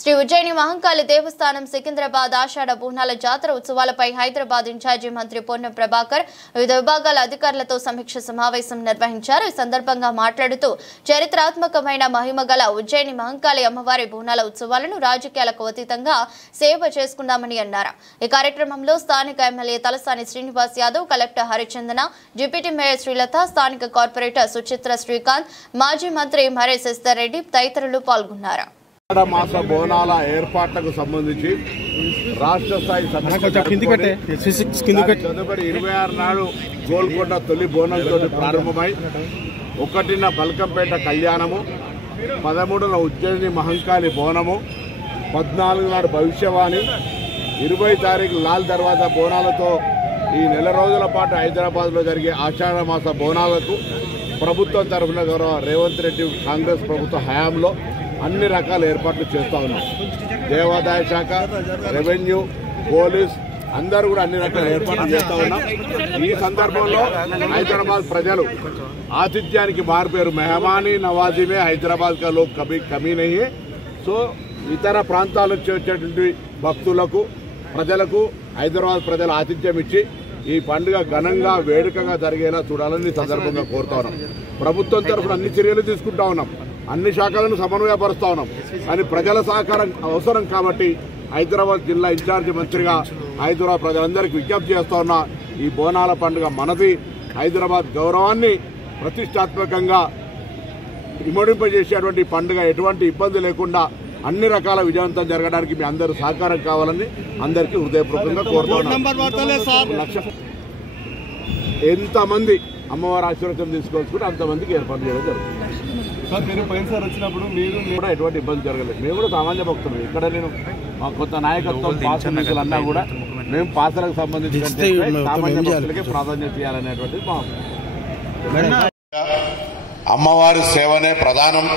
శ్రీ ఉజ్జయిని మహంకాళి దేవస్థానం సికింద్రాబాద్ ఆషాఢ బోనాల జాతర ఉత్సవాలపై హైదరాబాద్ ఇన్ఛార్జి మంత్రి పొన్నం ప్రభాకర్ వివిధ విభాగాల అధికారులతో సమీక్ష సమావేశం నిర్వహించారు. ఈ సందర్భంగా మాట్లాడుతూ చరిత్రాత్మకమైన మహిమగల ఉజ్జయిని మహంకాళి అమ్మవారి బోనాల ఉత్సవాలను రాజకీయాలకు అతీతంగా సేవ చేసుకుందామని అన్నారు. ఈ కార్యక్రమంలో స్థానిక ఎమ్మెల్యే తలసాని శ్రీనివాస్ యాదవ్, కలెక్టర్ హరిచందన, డిప్యూటీ మేయర్ శ్రీలత, స్థానిక కార్పొరేటర్ సుచిత్ర శ్రీకాంత్, మాజీ మంత్రి మర్రి శశిధర్ రెడ్డి తదితరులు పాల్గొన్నారు. మాస బోనాల ఏర్పాట్లకు సంబంధించి రాష్ట్ర స్థాయి తదుపరి 26 నాడు గోల్కొండ తొలి బోనంతో ప్రారంభమై 1న బల్కంపేట కళ్యాణము, 13న ఉజ్జయిని మహంకాళి బోనము, 14 నాడు భవిష్యవాణి, 20 తారీఖు లాల్ దర్వాజా బోనాలతో ఈ నెల రోజుల పాటు హైదరాబాద్ లో జరిగే ఆషాఢ మాస బోనాలకు ప్రభుత్వం తరఫున గౌరవ రేవంత్ రెడ్డి కాంగ్రెస్ ప్రభుత్వ హయాంలో అన్ని రకాల ఏర్పాట్లు చేస్తా ఉన్నాం. దేవాదాయ శాఖ, రెవెన్యూ, పోలీస్ అందరూ కూడా అన్ని రకాల ఏర్పాట్లు చేస్తా ఉన్నాం. ఈ సందర్భంలో హైదరాబాద్ ప్రజలు ఆతిథ్యానికి మారిపోయారు. మెహమానీ నవాజీ మే హైదరాబాద్ కా లోగ్ కభీ కమీ నహీ హై. సో ఇతర ప్రాంతాల నుంచి వచ్చేటువంటి భక్తులకు, ప్రజలకు హైదరాబాద్ ప్రజలు ఆతిథ్యం ఇచ్చి ఈ పండుగ ఘనంగా వేడుకగా జరిగేలా చూడాలని సందర్భంగా కోరుతా ఉన్నాం. ప్రభుత్వం తరఫున అన్ని చర్యలు తీసుకుంటా ఉన్నాం, అన్ని శాఖలను సమన్వయపరుస్తా ఉన్నాం. కానీ ప్రజల సహకారం అవసరం కాబట్టి హైదరాబాద్ జిల్లా ఇన్ఛార్జి మంత్రిగా హైదరాబాద్ ప్రజలందరికీ విజ్ఞప్తి చేస్తా ఉన్నా. ఈ బోనాల పండుగ మనది. హైదరాబాద్ గౌరవాన్ని ప్రతిష్టాత్మకంగా ఇమడింపజేసేటువంటి పండుగ ఎటువంటి ఇబ్బంది లేకుండా అన్ని రకాల విజయవంతం జరగడానికి మీ అందరూ సహకారం కావాలని అందరికీ హృదయపూర్వకంగా కోరుతున్నాం. ఎంతమంది అమ్మవారి ఆశీర్వాదం తీసుకోవాల్సుకుంటే అంతమందికి ఏర్పాటు చేయడం జరుగుతుంది. సార్, మీరు పోయినసారి వచ్చినప్పుడు మీరు కూడా ఎటువంటి ఇబ్బంది జరగలేదు. మేము కూడా సామాన్య భక్తులు. ఇక్కడ నేను కొత్త నాయకత్వం పాసులు అన్నా కూడా మేము పాసలకు సంబంధించి సామాన్య భక్తులకే ప్రాధాన్యత ఇవ్వాలనేటువంటిది మా అమ్మవారి సేవనే ప్రధానం.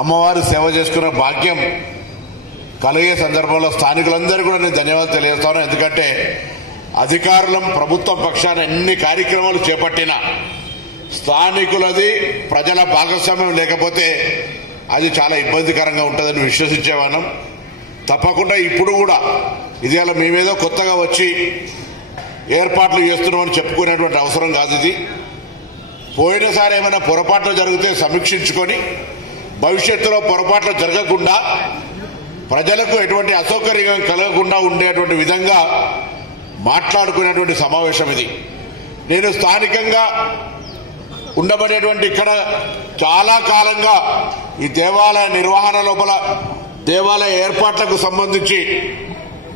అమ్మవారి సేవ చేసుకునే భాగ్యం కలిగే సందర్భంలో స్థానికులందరూ కూడా నేను ధన్యవాదాలు తెలియజేస్తాను. ఎందుకంటే అధికారులం ప్రభుత్వ పక్షాన ఎన్ని కార్యక్రమాలు చేపట్టినా స్థానికులది ప్రజల భాగస్వామ్యం లేకపోతే అది చాలా ఇబ్బందికరంగా ఉంటుందని విశ్వసించేవాళ్ళం. తప్పకుండా ఇప్పుడు కూడా ఇదేళ మేమేదో కొత్తగా వచ్చి ఏర్పాట్లు చేస్తున్నామని చెప్పుకునేటువంటి అవసరం కాదు. ఇది పోయినసారి ఏమైనా పొరపాట్లు జరిగితే సమీక్షించుకొని భవిష్యత్తులో పొరపాట్లు జరగకుండా ప్రజలకు ఎటువంటి అసౌకర్యం కలగకుండా ఉండేటువంటి విధంగా మాట్లాడుకునేటువంటి సమావేశం ఇది. నేను స్థానికంగా ఉండబడేటువంటి ఇక్కడ చాలా కాలంగా ఈ దేవాలయ నిర్వహణ లోపల దేవాలయ ఏర్పాట్లకు సంబంధించి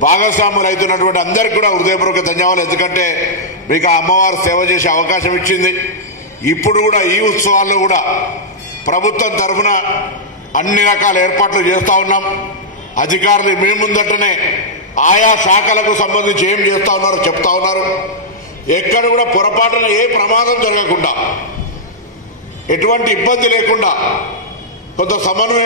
భాగస్వాములు అవుతున్నటువంటి అందరికీ కూడా హృదయపూర్వక ధన్యవాదాలు. ఎందుకంటే మీకు అమ్మవారు సేవ చేసే అవకాశం ఇచ్చింది. ఇప్పుడు కూడా ఈ ఉత్సవాల్లో కూడా ప్రభుత్వం తరఫున అన్ని రకాల ఏర్పాట్లు చేస్తా ఉన్నాం. అధికారులు మేము ముందటనే ఆయా శాఖలకు సంబంధించి ఏం చేస్తా ఉన్నారో చెప్తా ఉన్నారు. ఎక్కడ కూడా పొరపాటున ఏ ప్రమాదం జరగకుండా, ఎటువంటి ఇబ్బంది లేకుండా కొంత సమన్వయం